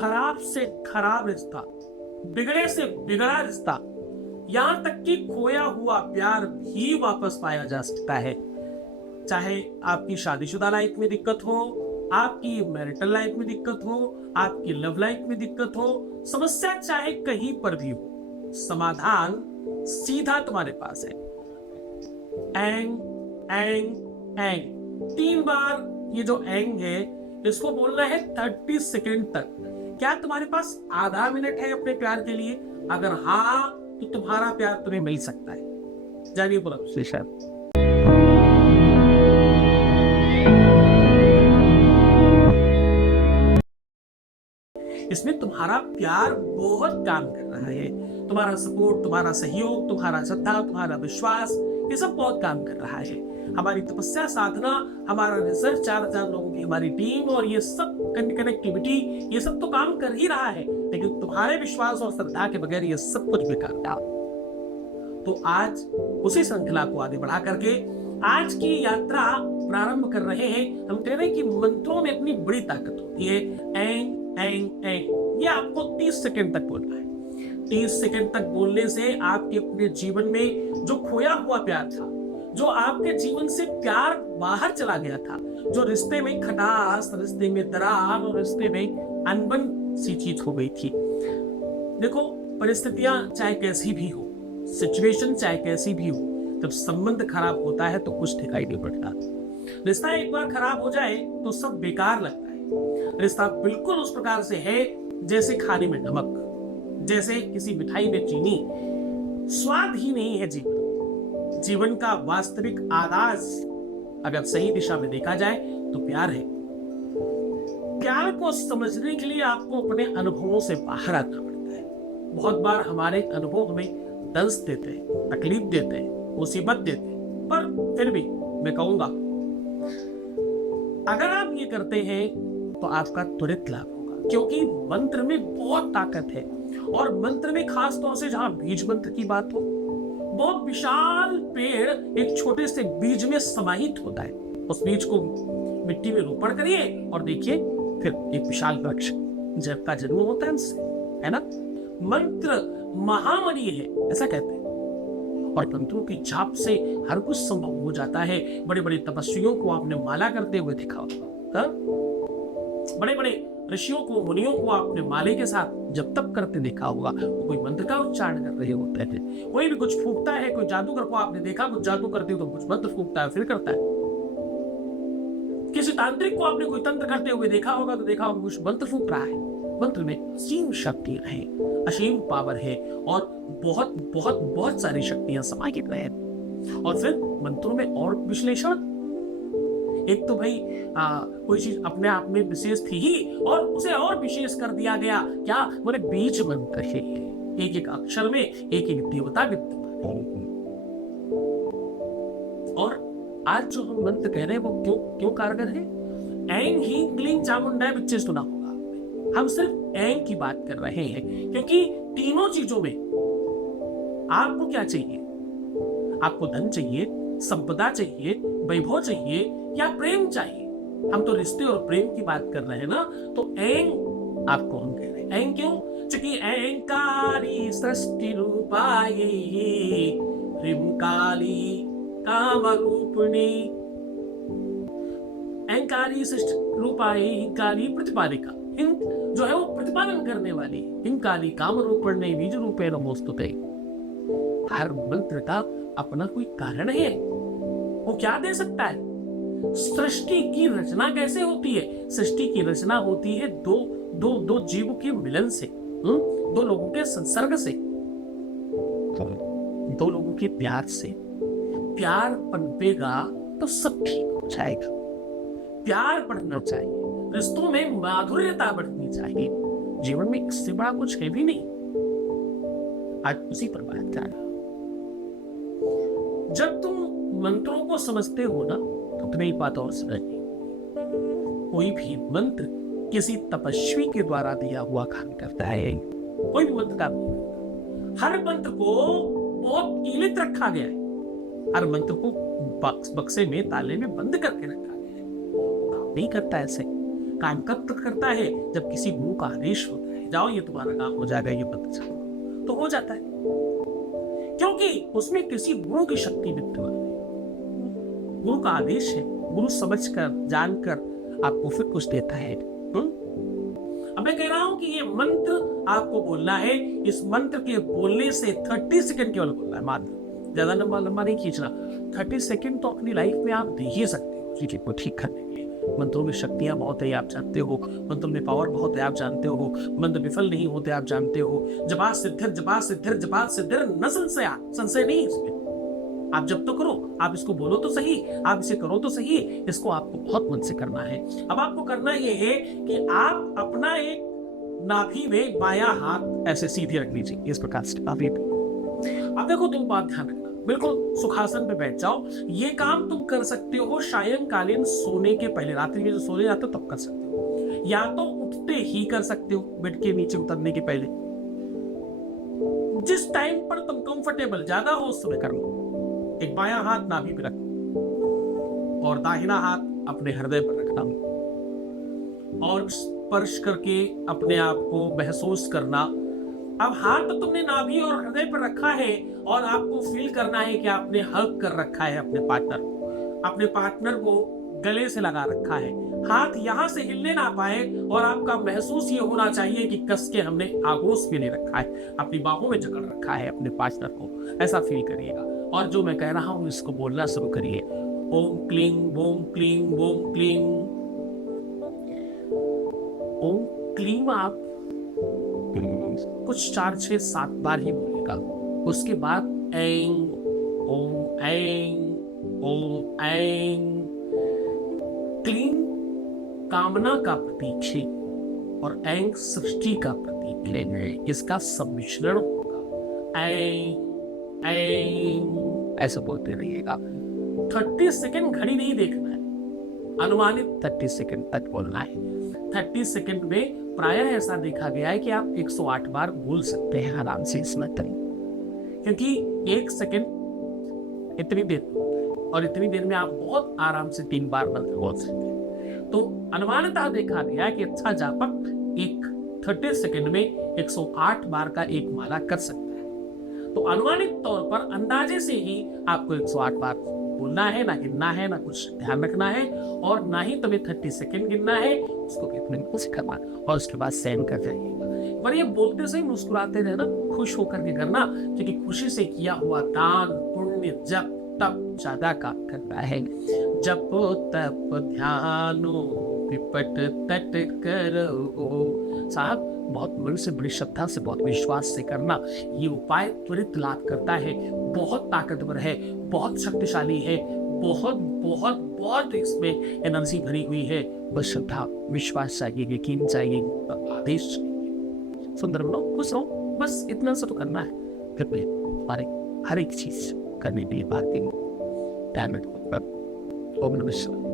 खराब से खराब रिश्ता, बिगड़े से बिगड़ा रिश्ता, यहां तक कि खोया हुआ प्यार भी वापस पाया जा सकता है। चाहे आपकी शादीशुदा लाइफ में दिक्कत हो, आपकी मैरिटल लाइफ में दिक्कत हो, आपकी लव लाइफ में दिक्कत हो, समस्या चाहे कहीं पर भी हो, समाधान सीधा तुम्हारे पास है। एंग एंग एंग 3 बार ये जो एंग है इसको बोलना है 30 सेकेंड तक। क्या तुम्हारे पास आधा मिनट है अपने प्यार के लिए? अगर हाँ तो तुम्हारा प्यार तुम्हें मिल सकता है। जानिए पूरा विश्लेषण। इसमें तुम्हारा प्यार बहुत काम कर रहा है। तुम्हारा सपोर्ट, तुम्हारा सहयोग, तुम्हारा श्रद्धा, तुम्हारा विश्वास, ये सब बहुत काम कर रहा है। हमारी तपस्या, साधना, हमारा रिसर्च, 4000 लोगों की हमारी टीम और ये सब कनेक्टिविटी, ये सब तो काम कर ही रहा है, लेकिन तुम्हारे विश्वास और श्रद्धा के बगैर ये सब कुछ बेकार था। तो आज उसी श्रृंखला को आगे बढ़ा करके आज की यात्रा प्रारंभ कर रहे हैं। हम कह रहे हैं कि मंत्रों में अपनी बड़ी ताकत होती है। एंग एंग एंग, ये आपको 30 सेकंड तक बोलना है। 30 सेकंड तक बोलने से आपके अपने जीवन में जो खोया हुआ प्यार था, जो आपके जीवन से प्यार बाहर चला गया था, जो रिश्ते में खटास, रिश्ते में दरार और रिश्ते में अनबन सी चीज हो गई थी। देखो, परिस्थितियां चाहे कैसी भी हो, सिचुएशन चाहे कैसी भी हो, जब संबंध खराब होता है तो कुछ दिखाई नहीं पड़ता। रिश्ता एक बार खराब हो जाए तो सब बेकार लगता है। रिश्ता बिल्कुल उस प्रकार से है जैसे खाने में नमक, जैसे किसी मिठाई में चीनी। स्वाद ही नहीं है जीवन का वास्तविक आगाज अगर सही दिशा में देखा जाए तो प्यार है। प्यार को समझने के लिए आपको अपने अनुभवों से बाहर आना पड़ता है। बहुत बार हमारे अनुभव हमें दर्द देते हैं, तकलीफ देते हैं, मुसीबत देते हैं, पर फिर भी मैं कहूंगा अगर आप ये करते हैं तो आपका त्वरित लाभ होगा, क्योंकि मंत्र में बहुत ताकत है। और मंत्र में खास तौर से जहां बीज मंत्र की बात हो, बहुत विशाल पेड़ एक छोटे से बीज में समाहित होता है। उस बीज को मिट्टी में रोपण करिए और देखिए फिर एक विशाल वृक्ष जब का जन्म होता है उससे, है ना। मंत्र महामणि है ऐसा कहते हैं, और मंत्रों की जाप से हर कुछ संभव हो जाता है। बड़े बड़े तपस्वियों को आपने माला करते हुए देखा होगा, बड़े बड़े ऋषियों को, मुनियों को आपने माले के साथ जब तक करते देखा होगा। वो कोई मंत्र का उच्चारण कर रहे होते हैं, कोई भी कुछ फूंकता है, कोई जादूगर को आपने देखा कुछ जादू करते हो तो कुछ मंत्र फूंकता है फिर करता है। किसी तांत्रिक को आपने कोई तंत्र करते हुए देखा होगा तो देखा होगा कुछ मंत्र फूंक रहा है। मंत्र में असीम शक्ति है, असीम पावर है और बहुत बहुत बहुत सारी शक्तियां समाहित है। और फिर मंत्रों में और विश्लेषण, एक तो भाई कोई चीज अपने आप में विशेष थी ही और उसे और विशेष कर दिया गया। क्या बोले? बीज मंत्र है, एक एक अक्षर में एक एक देवता विद्यमान। और आज जो हम मंत्र कह रहे हैं वो क्यों कारगर है? ऐंग हीं क्लीं चामुंडाय बच्चे सुना होगा आपने। हम सिर्फ ऐंग की बात कर रहे हैं क्योंकि तीनों चीजों में आपको क्या चाहिए? आपको धन चाहिए, संपदा चाहिए, वैभव चाहिए या प्रेम चाहिए? हम तो रिश्ते और प्रेम की बात कर रहे हैं ना। तो ऐंग आपको हम कह रहे हैं। ऐंग क्यों? क्योंकि ऐंकारी सृष्टि रूपाये ह्रींकाली कामरूपिणी। ऐंकारी सृष्टि रूपाये ह्रींकाली प्रतिपादिका, जो है वो प्रतिपादन करने वाली। ह्रींकाली कामरूपिणी बीज रूपे नमोस्तुते। हर मंत्र का अपना कोई कारण है। वो क्या दे सकता है? सृष्टि की रचना कैसे होती है? सृष्टि की रचना होती है दो जीवों के मिलन से, दो लोगों के संसर्ग से, दो लोगों के प्यार से। प्यार पनपेगा तो सब ठीक हो जाएगा। प्यार बढ़ना चाहिए, रिश्तों में माधुर्यता बढ़नी चाहिए। जीवन में इससे बड़ा कुछ है भी नहीं। आज उसी पर बात कर रहा। जब तुम मंत्रों को समझते हो ना तो तुम्हें बात और समझनी। कोई भी मंत्र किसी तपस्वी के द्वारा दिया हुआ काम करता है। कोई भी मंत्र काम, हर मंत्र को बहुत कीलित रखा गया है। हर मंत्र को बक्से में, ताले में बंद करके रखा गया है। काम नहीं करता ऐसे। काम कब तक करता है? जब किसी गुरु का आदेश होता है, जाओ ये तुम्हारा काम हो जाएगा, ये पता चलो, तो हो जाता है, क्योंकि उसमें किसी गुरु की शक्ति विद्यमान है। गुरु का आदेश है, गुरु समझकर जानकर आपको फिर कुछ देता है। अब मैं कह रहा हूं कि ये मंत्र आपको बोलना है। इस मंत्र के बोलने से 30 सेकंड केवल बोलना है, मात्र, ज्यादा लंबा लंबा नहीं खींचना। 30 सेकंड तो अपनी लाइफ में आप दे ही सकते हो चीजें को ठीक करने के लिए। मंत्रों में शक्तियां बहुत है, आप जानते हो। मंत्रों में पावर बहुत है, आप जानते हो। मंत्र विफल नहीं होते, आप जानते हो। जपा सिद्धिर जपा सिद्धिर जपा सिद्धिर न संशय, संशय नहीं इसमें। आप जब तो करो, आप इसको बोलो तो सही, आप इसे करो तो सही, इसको आपको बहुत मन से करना है। अब आपको करना ये है कि आप अपना एक नाभि में बायां हाथ ऐसे सीधे रख लीजिए, इस प्रकार से नाभि पे। अब देखो, तुम बात ध्यान रखना, बिल्कुल सुखासन पे बैठ जाओ। ये काम तुम कर सकते हो सायंकालीन सोने के पहले, रात्रि में जो सोने जाते हो तब कर सकते हो, या तो उठते ही कर सकते हो, बेड के नीचे उतरने के पहले। जिस टाइम पर तुम कंफर्टेबल ज्यादा हो उस समय कर लो। एक बायां हाथ नाभि पे रखो और दाहिना हाथ अपने हृदय पर रखना और स्पर्श करके अपने आप को महसूस करना। अब हाथ तो तुमने नाभि और हृदय पर रखा है और आपको फील करना है कि आपने हग कर रखा है अपने पार्टनर को गले से लगा रखा है। हाथ यहां से हिलने ना पाए और आपका महसूस ये होना चाहिए कि कस के हमने आगोश में ले रखा है, अपनी बाहों में जकड़ रखा है अपने पार्टनर को, ऐसा फील करिएगा। और जो मैं कह रहा हूं इसको बोलना शुरू करिए। ओम क्लीं ओम क्लीं ओम क्लीं। ओम क्लीं आप कुछ 4, 6, 7 बार ही बोलेगा। उसके बाद ऐं ओम ऐं ओम ऐं। क्लीं कामना का प्रतीक है और ऐं सृष्टि का प्रतीक है। इसका सम्मिश्रण होगा। ऐं ऐसा बोलते रहिएगा। 30 सेकंड घड़ी नहीं देखना है, अनुमानित 30 सेकंड तक बोलना है। 30 सेकंड में प्रायः ऐसा देखा गया है कि आप 108 बार बोल सकते हैं आराम से इस मंत्र, क्योंकि 1 सेकंड इतनी देर और इतनी देर में आप बहुत आराम से 3 बार मंत्र बोल सकते हैं। तो अनुमानतः देखा गया है कि अच्छा जापक एक 30 सेकंड में 108 बार का एक माला कर सकता है। तो अनुमानित तौर पर अंदाजे से ही आपको 108 बार बोलना है, ना गिनना है, ना कुछ ध्यान रखना है और ना ही तुम्हें 30 सेकंड गिनना है, उसको कितने मिनट से करना और उसके बाद सहन कर जाइएगा। पर ये बोलते से मुस्कुराते रहना, खुश होकर के करना, क्योंकि खुशी से किया हुआ दान पुण्य जप तप ज्यादा काम करता है। जपो तप ध्यानो विपट तट करो। साहब, बहुत मन से, बड़ी श्रद्धा से, बहुत विश्वास से करना। ये उपाय त्वरित लाभ करता है, बहुत ताकतवर है, बहुत शक्तिशाली है, बहुत बहुत बहुत इसमें एनर्जी भरी हुई है। बस श्रद्धा विश्वास चाहिए, यकीन चाहिए, आदेश चाहिए। सुंदर बनो, खुश रहो, बस इतना सा तो करना है। फिर हमारे हर एक चीज करने के लिए बात ओम नमः शिवाय।